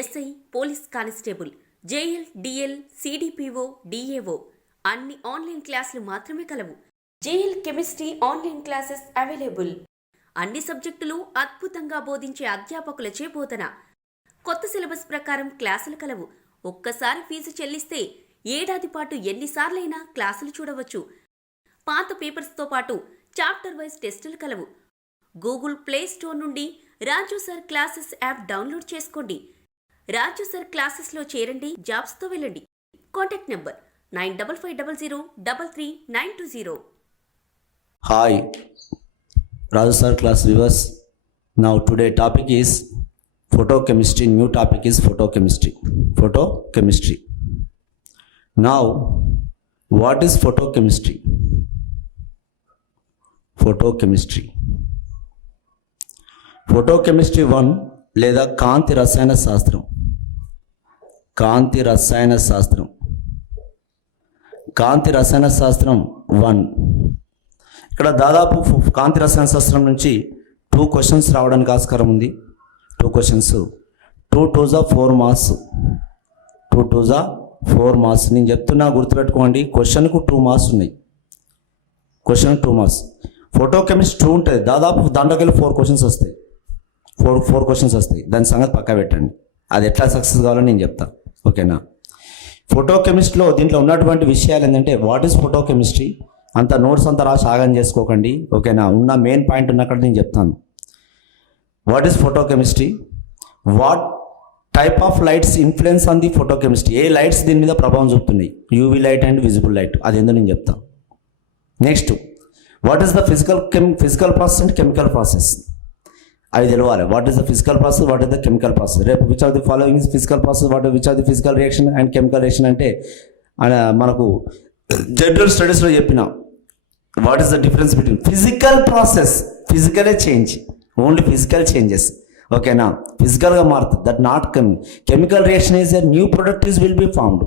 SI, police constable, JL, DL, CDPO, DAO అన్ని ఆన్లైన్ క్లాసులు మాత్రమే కలవు. JL chemistry online classes available. అన్ని సబ్జెక్టులు అద్భుతంగా బోధించే అధ్యాపకులచే బోధన. కొత్త సిలబస్ ప్రకారం క్లాసులు కలవు. ఒక్కసారి ఫీజు చెల్లిస్తే ఏడాది పాటు ఎన్నిసార్లైనా క్లాసులు చూడవచ్చు. పాత పేపర్స్తో పాటు చాప్టర్ వైజ్ టెస్టులు కలవు. గూగుల్ ప్లే స్టోర్ నుండి రాజు సర్ క్లాసెస్ యాప్ డౌన్లోడ్ చేసుకోండి. రాజు సర్ క్లాసెస్లో చేరండి, జాబ్స్తో వెళ్ళండి. Contact number 9550033920. Hi, Raju Sirclasses viewers. Now today topic is photochemistry. New topic is photochemistry. Photochemistry. Now, what is photochemistry? Photochemistry. Photochemistry 1 లేదా కాంతి రసాయన శాస్త్రం. కాంతి రసాయన శాస్త్రం. కాంతి రసాయన శాస్త్రం 1. ఇక్కడ దాదాపు కాంతి రసాయన శాస్త్రం నుంచి 2 క్వశ్చన్స్ రావడానికి ఆస్కారం ఉంది. 2 క్వశ్చన్స్, 2 2 4 మార్క్స్. 2 2 4 మార్క్స్. నేను చెప్తున్నా, గుర్తుపెట్టుకోండి, క్వశ్చన్కు 2 మార్క్స్ ఉన్నాయి. Question 2 marks. ఫోటోకెమిస్ట్రీ 2 ఉంటుంది, దాదాపు దాంట్లోకి వెళ్ళి 4 క్వశ్చన్స్ వస్తాయి. 4 క్వశ్చన్స్ వస్తాయి. దాని సంగతి పక్కా పెట్టండి. అది ఎట్లా సక్సెస్ కావాలో నేను చెప్తాను, ఓకేనా? ఫోటోకెమిస్ట్రీలో దీంట్లో ఉన్నటువంటి విషయాలు ఏంటంటే, వాట్ ఈస్ ఫోటోకెమిస్ట్రీ, అంత నోట్స్ అంతా రాసి ఆగం చేసుకోకండి, ఓకేనా? ఉన్న మెయిన్ పాయింట్ ఉన్నక్కడ నేను చెప్తాను. What is photochemistry, what type of lights influence on the photochemistry, ఏ లైట్స్ దీని మీద ప్రభావం చూపుతున్నాయి, UV light and visible light, అది ఏందో నేను చెప్తాను. Next, what is the physical process and chemical process, అవి తెలవాలి. What is the physical process, what is the chemical process. రేపు which of the following is physical process, which of the physical reaction and chemical reaction అంటే మనకు జనరల్ స్టడీస్లో చెప్పిన. What is the difference between physical process, ఫిజికలే change, only physical changes, ఓకేనా? ఫిజికల్గా మారుతుంది, that not chemical reaction is a new product is will be formed,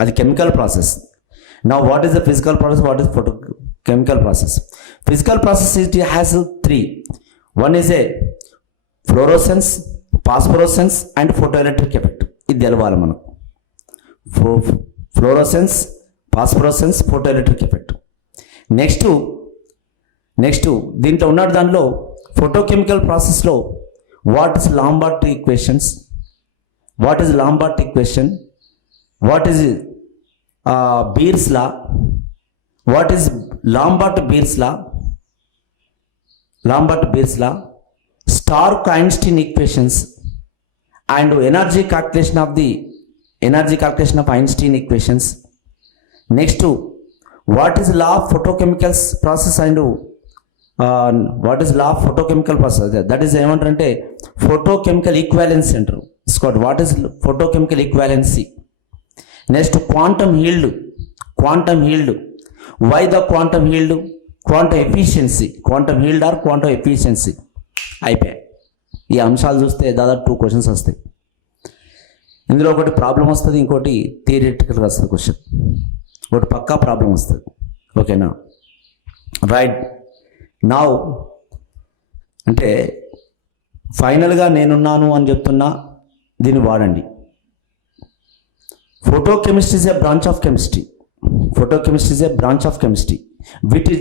అది chemical process. Now what is the physical process, what is chemical process. Physical process it has 3. One is a fluorescence, phosphorescence and photoelectric effect. ఇది తెలవాలి మనకు. Fluorescence, phosphorescence, photoelectric effect. Next దీంట్లో ఉన్న దానిలో photochemical ప్రాసెస్లో what is Lambert equations, what is Lambert equation, what is Beer's law, what is Lambert Beer's law, Stark-Einstein equations and energy calculation of Einstein equations. Next, what is law of photochemical process and what is law of photochemical process, that is ఏమంటారంటే photochemical equivalency అంటారు. What is photochemical equivalency. Next, quantum yield. Why the quantum yield, quantum efficiency, quantum yield or quantum efficiency. అయిపోయాయి. ఈ అంశాలు చూస్తే దాదాపు 2 క్వశ్చన్స్ వస్తాయి. ఇందులో ఒకటి ప్రాబ్లం వస్తుంది, ఇంకోటి థియరిటికల్గా వస్తుంది క్వశ్చన్, ఒకటి పక్కా ప్రాబ్లం వస్తుంది, ఓకేనా? రైట్. నౌ అంటే ఫైనల్గా నేనున్నాను అని చెప్తున్నా, దీన్ని వాడండి. Photochemistry is a branch of chemistry. Photochemistry is a branch of chemistry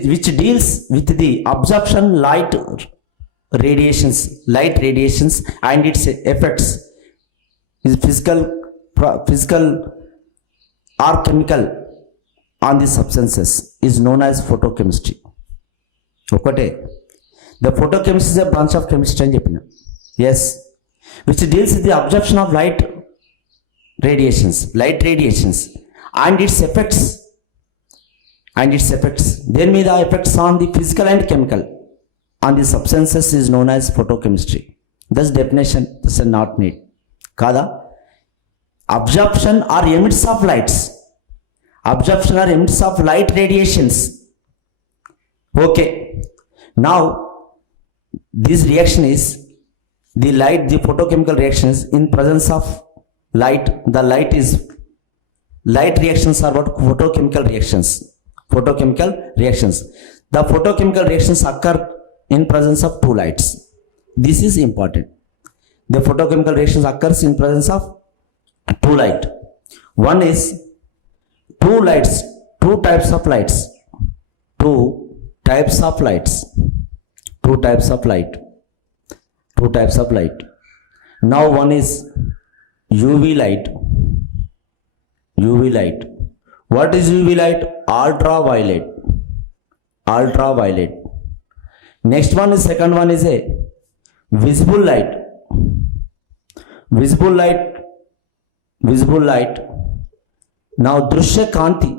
which deals with the absorption light radiations and its effects is physical or chemical on the substances is known as photochemistry. Okay, the photochemistry is a branch of chemistry అని చెప్పిన. Yes, which deals with the absorption of light radiations and its effects దేని మీద effects on the physical and chemical on the substances is known as photochemistry. Thus definition, this is not need కాదా? Absorption or emits of light radiations. Okay, now this reaction is the photochemical reaction is in presence of light. Light reactions are what? Photochemical reactions. The photochemical reactions occur in presence of 2 lights. This is important. The photochemical reactions occurs in presence of two light. One is two lights, two types of lights, two types of lights, two types of light, two types of light. Now one is UV light, UV light. What is UV light? Ultraviolet, ultraviolet. Next one is, second one is a visible light, visible light, visible light. Now drishya kanti,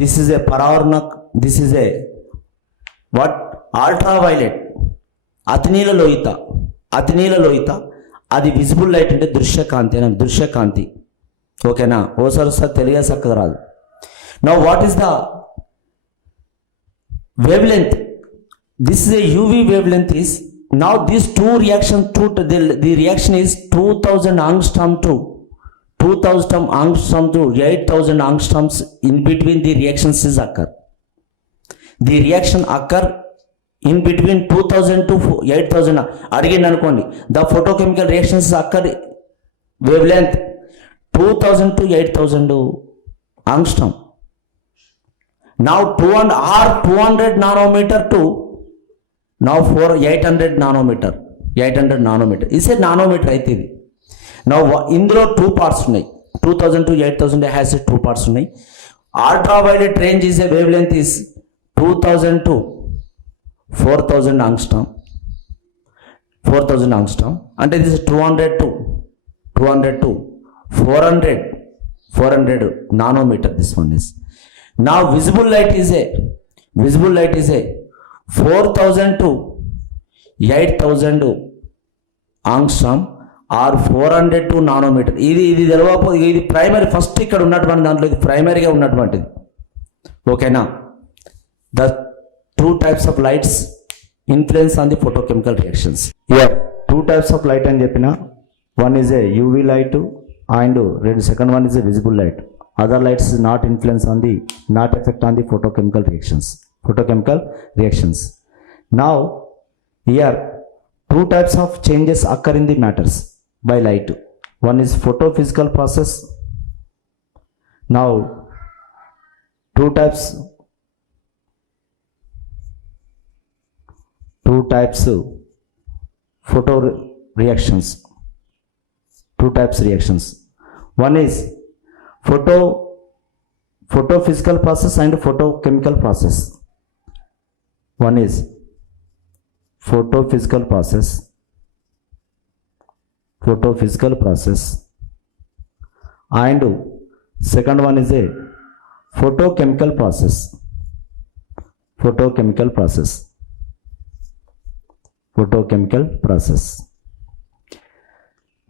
this is a paravarnak, this is a what? Ultraviolet. అతినీల లోహిత, అతినీల లోహిత, అది visible light అంటే దృశ్యకాంతి అని, దృశ్యకాంతి. ఓకేనా? ఓసారి తెలియ చక్కగా రాదు. Now what is the wave length? This is A UV wave length is, now this two reaction, the reaction is 2000 angstrom to 2000 angstrom to 8000 angstroms. In between the reactions is occur. The reaction occur in between 2000 to 8000. అడిగింది అనుకోండి, the photochemical reactions occur wavelength 2000 to 8000 angstrom. Now 200 nanometer to now 800 nanometer, 800 nanometer. Is a nanometer అయితే ఇది. Now ఇందులో two parts ఉన్నాయి. 2000 to 8000 has two parts ఉన్నాయి. Ultraviolet range is a wave length is 2000 to 4000 angstrom, 4000 angstrom. అంటే this is 200 to 400 nanometer. This one is. Now visible light is a 4000 to 8000 angstrom or 400 to nanometer. ఇది తెలవకపో, ఇది primary, first ఇక్కడ ఉన్నటువంటి దాంట్లో ఇది ప్రైమరీగా ఉన్నటువంటిది. ఓకేనా? The two types of lights influence on the photochemical reactions. Here two types of light అని చెప్పిన, one is a UV light and second one is a visible light. Other lights is not influence on the, not effect on the photochemical reactions, photochemical reactions. Now here two types of changes occur in the matters by light. One is photophysical process. Now two types photo reactions, two types reactions. One is photophysical process and photochemical process. One is photophysical process and second one is a photochemical process.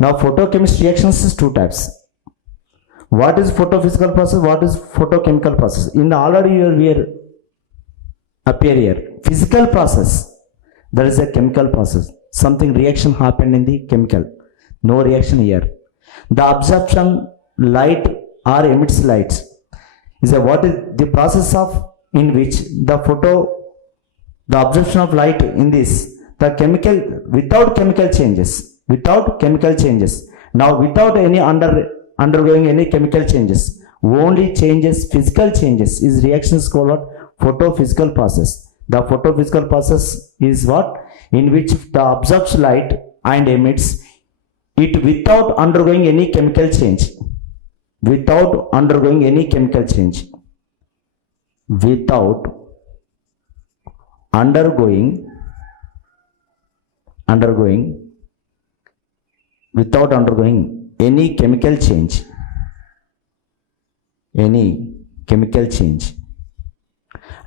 Now photochemistry reactions is two types. What is photophysical process? What is photochemical process? In the already we are appear here. Physical process, there is a chemical process. Something reaction happened in the chemical. No reaction here. The absorption light or emits light is a, what is the process of in which the absorption of light in this, the chemical, without chemical changes. Now without any undergoing any chemical changes, only changes, physical changes, is reactions called what? Photophysical process. The photophysical process is what? In which the absorbs light and emits it without undergoing any chemical change. Without undergoing any chemical change. Without undergoing any chemical change.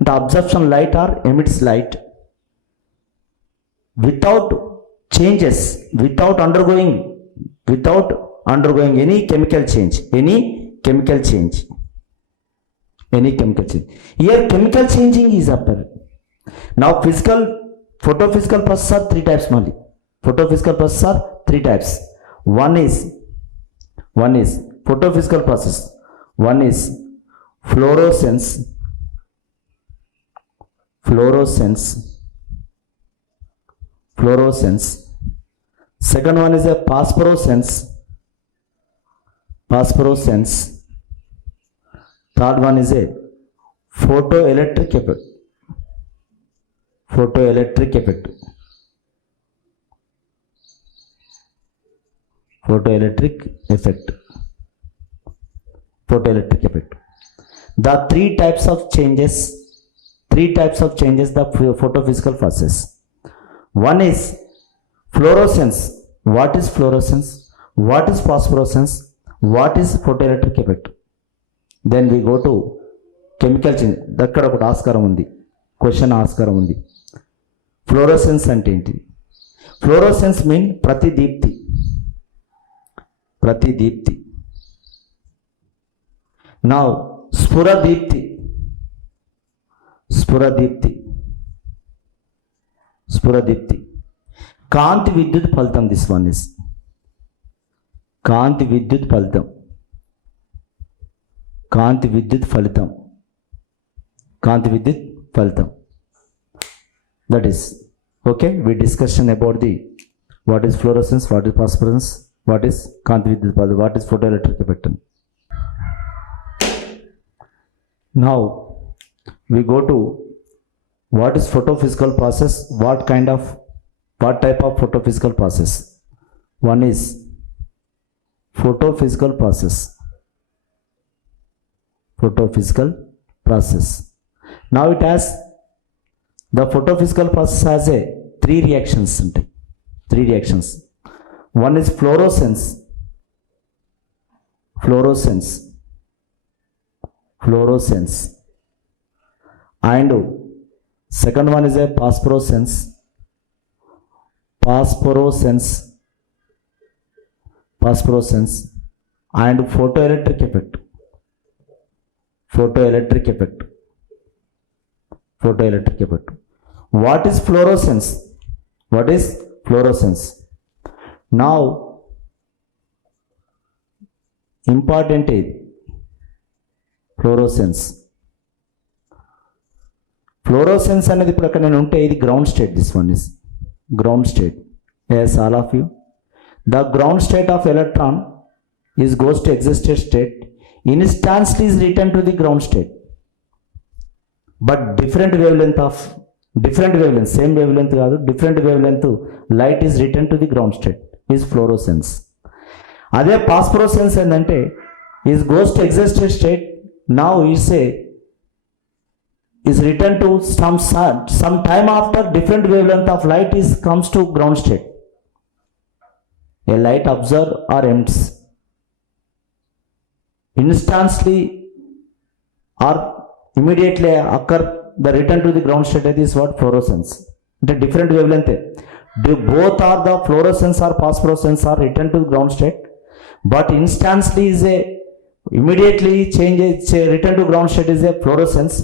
The absorption light or emits light without changes, without undergoing any chemical change. Here chemical changing is apparent. Now photophysical processes are three types only. Photophysical processes are three types. One is photophysical process. One is fluorescence. Second one is a phosphorescence. Third one is a photoelectric effect. Photoelectric effect. The three types of changes the photophysical process. One is fluorescence. What is fluorescence? What is phosphorescence? What is photoelectric effect? Then we go to chemical change. దగ్గర ఒకటి ఆస్కారం ఉంది, క్వశ్చన్ ఆస్కారం ఉంది. Fluorescence అంటే ఏంటి? Fluorescence mean ప్రతిదీప్తి. Now స్ఫురదీప్తి. కాంతి విద్యుత్ ఫలితం. దిస్ వన్ ఇస్ కాంతి విద్యుత్ ఫలితం. That is okay. We discussion about the what is fluorescence, what is phosphorescence, what is కాంతి విద్యుత్ ఫలితం, what is photoelectric effect. Now we go to what is photophysical process, what type of photophysical process. One is photophysical process. Now it has the photophysical process has a three reactions. One is fluorescence. And second one is a phosphorescence. And photoelectric effect. What is fluorescence? Now important is fluorescence అనేది ఇప్పుడు అక్కడ నేను ఉంటే ఇది ground state. This one is ground state. Yes, all of you. The ground state of electron goes to existed state. Instantly is returned to the ground state. But different wavelength, same wavelength కాదు, different wavelength light is returned to the ground state is fluorescence. అదే phosphorescence ఏంటంటే goes to existed state. Now is returned to some time after different wavelength of light comes to ground state. A light observed or emits instantly or immediately occur the return to the ground state. That is what fluorescence. The different wavelength. Both are the fluorescence or phosphorescence are returned to the ground state, but instantly is a immediately return to ground state is a fluorescence.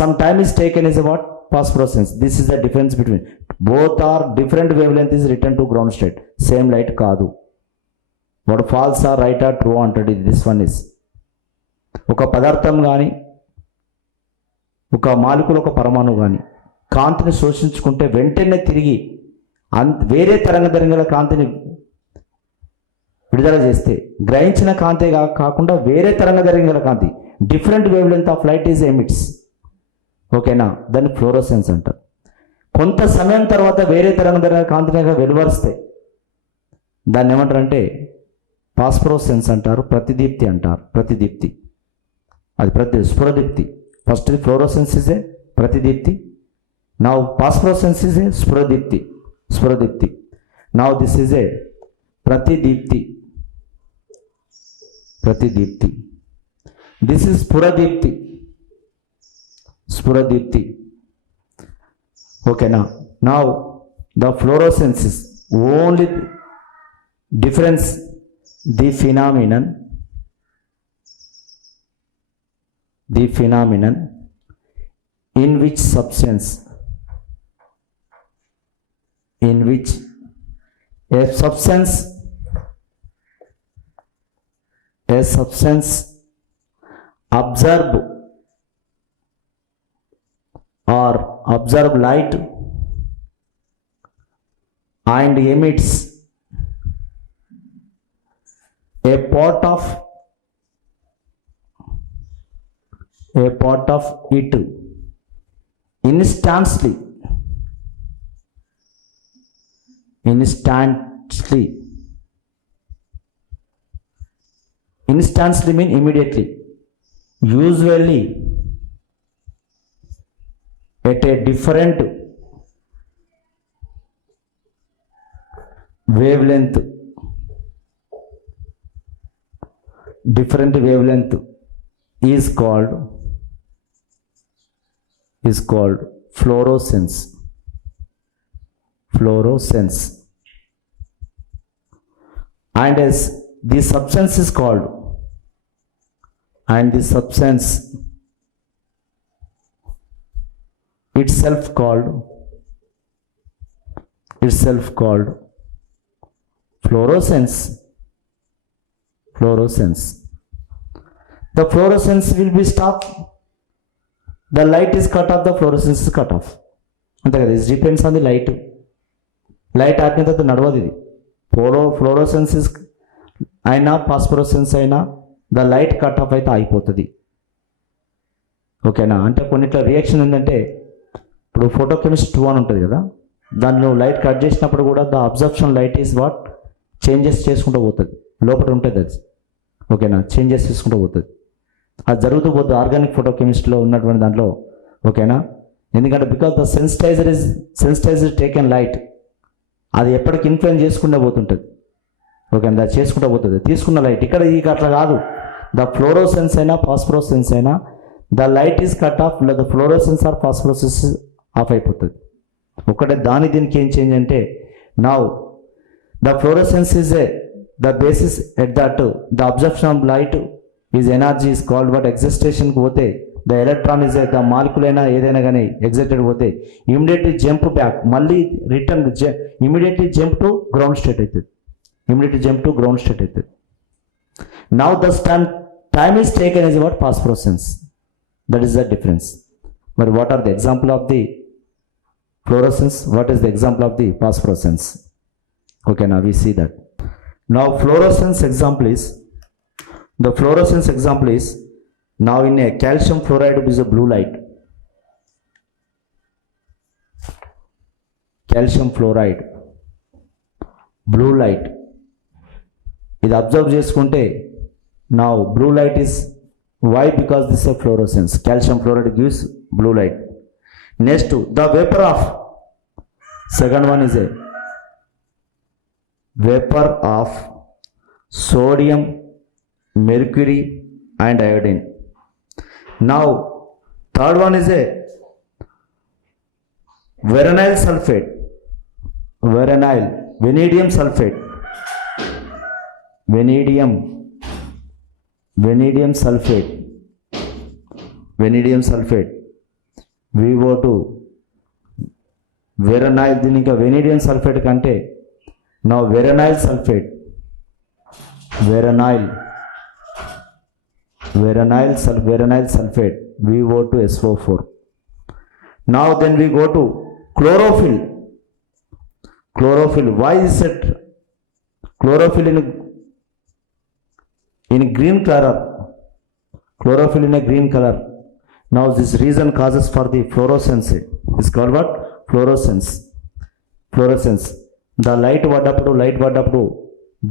Some time is taken is what phosphorescence. This is the difference between both are different wavelength is returned to ground state. Same light కాదు. What false or right or true అంటాడు. This one is ఒక పదార్థం కానీ ఒక మాలిక్యూల్ ఒక పరమాణువు కానీ కాంతిని శోషించుకుంటే వెంటనే తిరిగి వేరే తరంగదైర్ఘ్యాల కాంతిని విడుదల చేస్తే గ్రహించిన కాంతి కాకుండా వేరే తరంగదైర్ఘ్యాల కాంతి different wavelength of light is emits. ఓకేనా? దాన్ని ఫ్లోరోసెన్స్ అంటారు. కొంత సమయం తర్వాత వేరే తరంగదైర్ఘ్యాల కాంతిని వెలువరిస్తే దాన్ని ఏమంటారంటే ఫాస్ఫరోసెన్స్ అంటారు, ప్రతిదీప్తి అంటారు. ప్రతిదీప్తి అది స్ఫురదీప్తి. ఫస్ట్ ఫ్లోరోసెన్స్ ఇస్ ఏ ప్రతిదీప్తి. నౌ ఫాస్ఫరోసెన్స్ ఇస్ ఏ స్ఫురదీప్తి. నౌ దిస్ ఇస్ ఏ ప్రతిదీప్తి. This is Spuradipti. Okay, now the fluorescence is only difference the phenomenon in which substance a substance observe light and emits a part of it instantly mean immediately, usually at a different wavelength is called fluorescence. And as the substance is called, and the substance itself called fluorescence. The fluorescence will be stopped. The light is cut off, the fluorescence is cut off. అంతే కదా, it depends on the light. Light ఆపిన తర్వాత నడవదు ఇది. ఫ్లోరోసెన్స్ అయినా phosphorescence అయినా the light cut off అయితే అయిపోతుంది. ఓకేనా, అంటే కొన్నిట్ల రియాక్షన్ ఏంటంటే ఇప్పుడు ఫోటోకెమిస్ట్రీ 2 అని ఉంటుంది కదా, దానిలో లైట్ కట్ చేసినప్పుడు కూడా the absorption light is what changes చేసుకుంటూ పోతుంది, లోపల ఉంటుంది అది. ఓకేనా, చేంజెస్ చేసుకుంటూ పోతుంది, అది జరుగుతూ పోతుంది ఆర్గానిక్ ఫోటోకెమిస్ట్రీలో ఉన్నటువంటి దాంట్లో. ఓకేనా, ఎందుకంటే బికాస్ ద సెన్సిటైజర్ టేకెన్ లైట్, అది ఎప్పటికి ఇన్ఫ్లుయెన్స్ చేసుకుంటూ పోతుంటుంది. ఓకేనా, అది చేసుకుంటూ పోతుంది తీసుకున్న లైట్. ఇక్కడ అట్లా కాదు, ద ఫ్లోరోసెన్స్ అయినా ఫాస్ఫరోసెన్స్ అయినా the light is cut off, the fluorescence or phosphorescence off అయిపోతుంది. ఒకటే దాని దీనికి ఏం చేంజ్ అంటే, now the fluorescence is the basis at that the absorption of light is energy is called. But ఎగ్జిస్టేషన్కి పోతే the electron is the molecule అయినా ఏదైనా కానీ ఎగ్జైటెడ్ పోతే ఇమీడియట్లీ జంప్ బ్యాక్, మళ్ళీ return immediately jump to ground state అవుతుంది. Now the time is taken is what phosphorescence. That is the difference. మరి what are the example of the fluorescence? What is the example of the phosphorescence? Okay, now we see that. Now fluorescence example is now in a calcium fluoride is a blue light. Calcium fluoride blue light ఇది అబ్జర్వ్ చేసుకుంటే now blue light is why? Because this is a fluorescence. Calcium fluoride gives blue light. Next, the vapor of second one is a vapor of sodium, mercury and iodine. Now third one is a vanadium sulfate, vanadium sulfate, VO2 వెరనైల్. దీని ఇంకా vanadium sulphate కంటే నా వెరనైల్ సల్ఫేట్, వెరనైల్ sulphate VO2 SO4. Now then we go to chlorophyll. Why is it chlorophyll in green color? Chlorophyll in a green color. Now this reason causes for the fluorescence is called what? Fluorescence. The light vaddappudu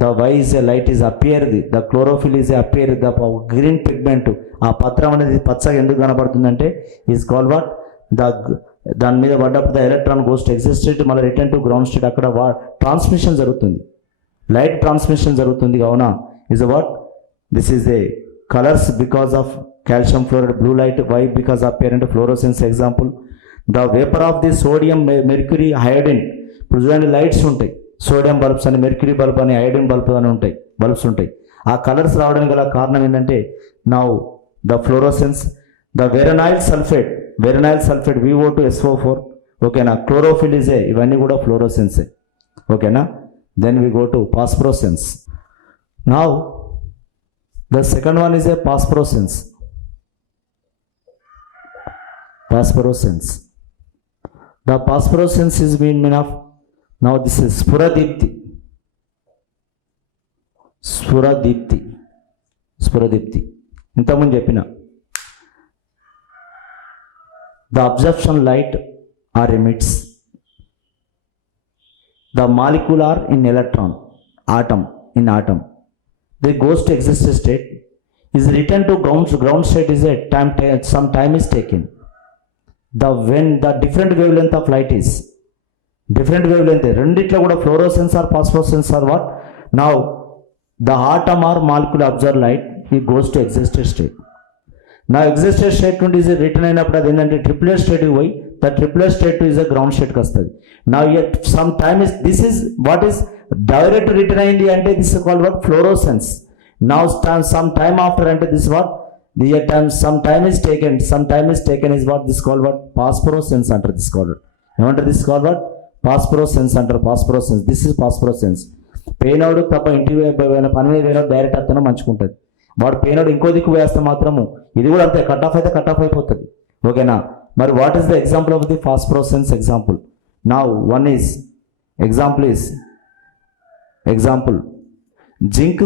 the why is a light is appeared, the chlorophyll is appeared, the green pigment ఆ పత్రం అనేది పచ్చగా ఎందుకు కనబడుతుందంటే is called what? దాని మీద పడ్డప్పుడు the electron goes to exit state, మళ్ళీ రిటర్న్ టు గ్రౌండ్ స్టేట్. అక్కడ ట్రాన్స్మిషన్ జరుగుతుంది, లైట్ ట్రాన్స్మిషన్ జరుగుతుంది. కావున is what? This is a colors because of calcium fluoride blue light. Why? Because apparent fluorescence example. The vapor of the sodium, mercury, iodine. ఇప్పుడు చూడండి లైట్స్ ఉంటాయి, sodium bulbs అని, mercury bulb అని, iodine bulb అని ఉంటాయి, బల్బ్స్ ఉంటాయి. ఆ కలర్స్ రావడానికి గల కారణం ఏంటంటే నౌ ద ఫ్లోరోసెన్స్. ద వెరనైల్ సల్ఫేట్ VO2 SO4. ఓకేనా, క్లోరోఫిల్ ఇజే, ఇవన్నీ కూడా ఫ్లోరోసెన్సే. ఓకేనా, then we go to phosphorescence. Now the second one is a phosphorescence. The phosphorescence is mean of Now this is స్ఫురదీప్తి ఇంతకుముందు చెప్పిన the absorption light or emits the molecular in electron atom they goes to existing state is returned to ground state is a some time is taken when the different wavelength of light is different wavelength రెండిట్లో కూడా fluorescence or phosphorescence or what now the atom or molecule absorb light it goes to existing state. Now existing state నుండి is written అయినప్పుడు అది ఏంటంటే triplet state పోయి the triplet state is a ground state కి వస్తుంది. Now yet some time is this is what is direct written అయింది అంటే this is called what fluorescence. Now some time after అంటే this what the time some time is taken is what this called what phosphorescence అంటారు this called ఏమంటారు this called what phosphorescence అంటారు phosphorescence this is phosphorescence. పేనోడు తప్ప ఇంటికి పని మీద వేరే డైరెక్ట్ అత్తనే మంచుకుంటుంది వాడు పేనోడు ఇంకో దిక్కు వేస్తే మాత్రము ఇది కూడా అంతే కట్ ఆఫ్ అయితే కట్ ఆఫ్ అయిపోతుంది ఓకేనా. మరి what is the example of the phosphorescence example now one is example zinc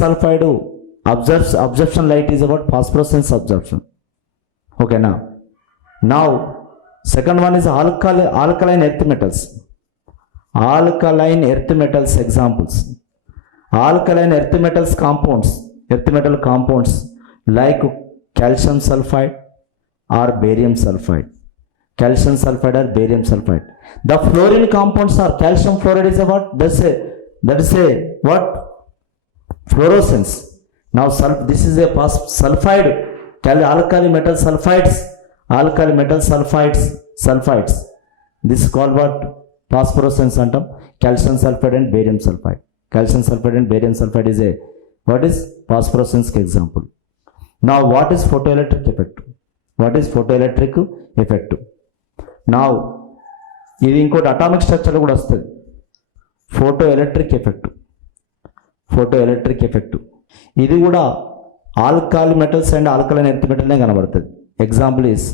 sulphide absorption light is about phosphorescence absorption ఓకేనా. Now second one is alkaline earth metals examples alkaline earth metals compounds earth metal compounds like calcium sulfide or barium sulfide the fluorine compounds are calcium fluoride is a what that is a what fluorescence. Now this is a sulfide alkali metal sulfides this is called what phosphorescence antam calcium sulfide and barium sulfide. Calcium sulfide and barium sulfide is a what is phosphorescence example. Now what is photoelectric effect? Now ఇది ఇంకోటి atomic structure కూడా వస్తుంది ఫోటోఎలక్ట్రిక్ effect ఇది కూడా alkali metals and alkaline earth మెటల్నే కనబడుతుంది. Example is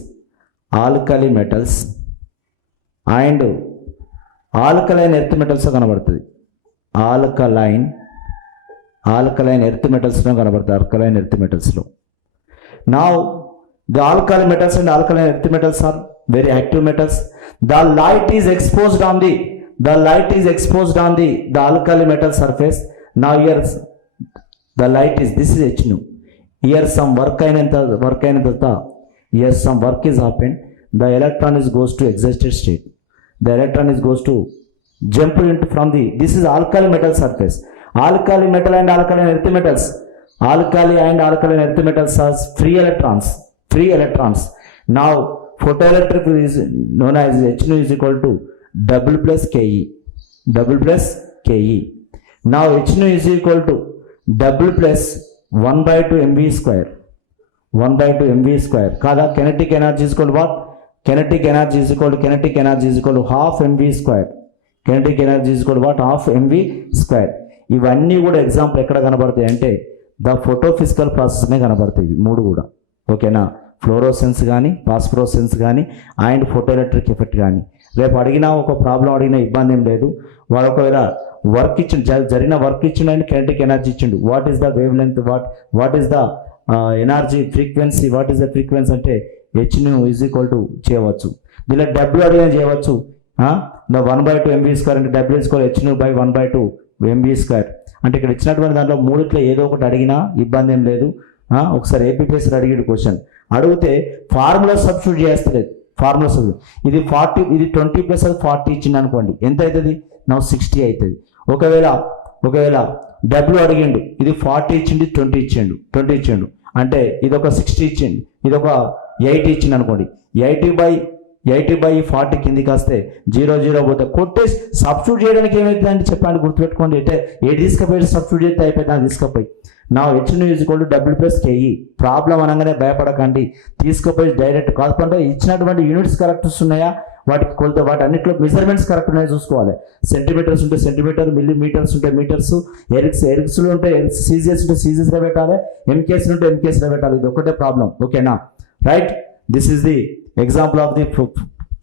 alkali metals and alkaline earth metals కనబడుతుంది ఆల్కలైన్ ఎర్త్ మెటల్స్లో కనబడతాయి ఆల్కలైన్ ఎర్త్ మెటల్స్లో. Now the alkaline metals and alkaline earth metals are very active metals. The light is exposed on the alkali metal surface. Now here the light is this is h nu here some work అయిన తర్వాత here some work is happen the electron is goes to existing state. The electron is goes to jump into from the this is alkali metal surface. Alkali metal and alkaline earth metals are free electrons. Now photoelectric is known as Hnu is equal to double plus Ke. Now Hnu is equal to double plus 1/2 mv square kada kinetic energy is equal to what kinetic energy is equal to half mv square. Kinetic energy is equal to what half mv square. ఇవన్నీ కూడా ఎగ్జాంపుల్ ఎక్కడ కనబడతాయి అంటే ద ఫోటోఫిజికల్ ప్రాసెస్నే కనబడతాయి ఇవి మూడు కూడా ఓకేనా. ఫ్లోరోసెన్స్ కానీ ఫాస్ఫోరోసెన్స్ కానీ అండ్ ఫోటోఎలక్ట్రిక్ ఎఫెక్ట్ కానీ. రేపు అడిగినా ఒక ప్రాబ్లం అడిగినా ఇబ్బంది ఏం లేదు. వాడు ఒకవేళ వర్క్ జరిగిన వర్క్ ఇచ్చిండు కినెటిక్ ఎనర్జీ ఇచ్చిండు what is the wave length what is the energy frequency what is the frequency అంటే హెచ్ను ఈజ్ ఈక్వల్ టు చేయవచ్చు. దీనిలో డబ్ల్యూ అడిగినా చేయవచ్చు. 1/2 mv స్క్వేర్ అంటే W square h nu by 1/2 mv square అంటే ఇక్కడ ఇచ్చినటువంటి దాంట్లో మూడిట్లో ఏదో ఒకటి అడిగినా ఇబ్బంది ఏం లేదు. ఒకసారి ఏపీపీఎస్ అడిగాడు క్వశ్చన్ అడిగితే ఫార్ములా సబ్స్టిట్యూట్ చేస్తలేదు ఇది 40 ఇది 20 ప్లస్ 40 ఇచ్చింది అనుకోండి ఎంత అవుతుంది నా 60 అవుతుంది. ఒకవేళ డబ్ల్యూ అడిగిండు ఇది 40 ఇచ్చిండు 20 ఇచ్చిండు అంటే ఇది ఒక 60 ఇచ్చిండు ఇది ఒక 80 ఇచ్చింది అనుకోండి 80/40 కిందికి వస్తే 0 పోతే కొట్టేసి సబ్స్టిట్యూట్ చేయడానికి ఏమైతుంది అంటే చెప్పండి గుర్తుపెట్టుకోండి. అంటే ఏ తీసుకపోయి సబ్స్టిట్యూట్ చేస్తే అయిపోయింది అది తీసుకపోయి నా h nu is equal to W plus KE. Problem అనగానే భయపడకండి తీసుకుపోయి డైరెక్ట్ కాకుండా ఇచ్చినటువంటి యూనిట్స్ కరెక్ట్ ఉన్నాయా వాటికి కొలత వాటి అన్నింటిలో మెజర్మెంట్స్ కరెక్ట్ ఉన్నాయో చూసుకోవాలి. సెంటీమీటర్స్ ఉంటే సెంటీమీటర్ మిల్లీమీటర్స్ ఉంటే మీటర్స్ ఎరిక్స్లు ఉంటే సీజియస్ ఉంటే సీజియస్లో పెట్టాలి ఎంకేస్లు ఉంటే ఎంకేస్లో పెట్టాలి. ఇది ఒకటే ప్రాబ్లం ఓకేనా right. This is the example of the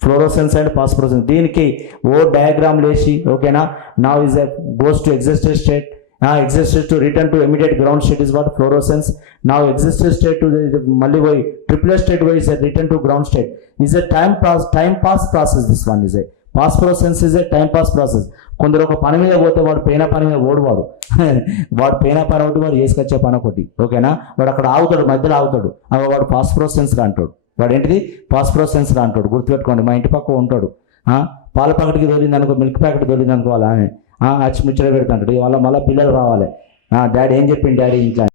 fluorescence and phosphorescence. దీనికి ఓ డయాగ్రామ్ లేచి ఓకేనా. Now is a goes to excited state, excited to return to immediate ground state is what fluorescence. Now excited state to మళ్ళీ పోయి triplet state పోయి is a return to ground state is a time pass process. This one is a phosphorescence is a time pass process. కొందరు ఒక పని మీద పోతే వాడు పేన పని మీద ఓడువాడు వాడు పేన పని ఒకటి వాడు చేసుకొచ్చే పని ఒకటి ఓకేనా. వాడు అక్కడ ఆగుతాడు, మధ్యలో ఆగుతాడు, వాడు ఫాస్ఫరోసెన్స్గా అంటాడు. వాడు ఏంటిది ఫాస్ఫరోసెన్స్గా అంటాడు. గుర్తుపెట్టుకోండి, మా ఇంటి పక్క ఉంటాడు. పాల ప్యాకెట్కి దొరికింది అనుకో, మిల్క్ ప్యాకెట్ దొరికింది అనుకో, అలా అచ్చి ముచ్చట పెడతాంటాడు. వాళ్ళ మళ్ళీ పిల్లలు రావాలి, డాడీ ఏం చెప్పింది డాడీ ఇంట్లో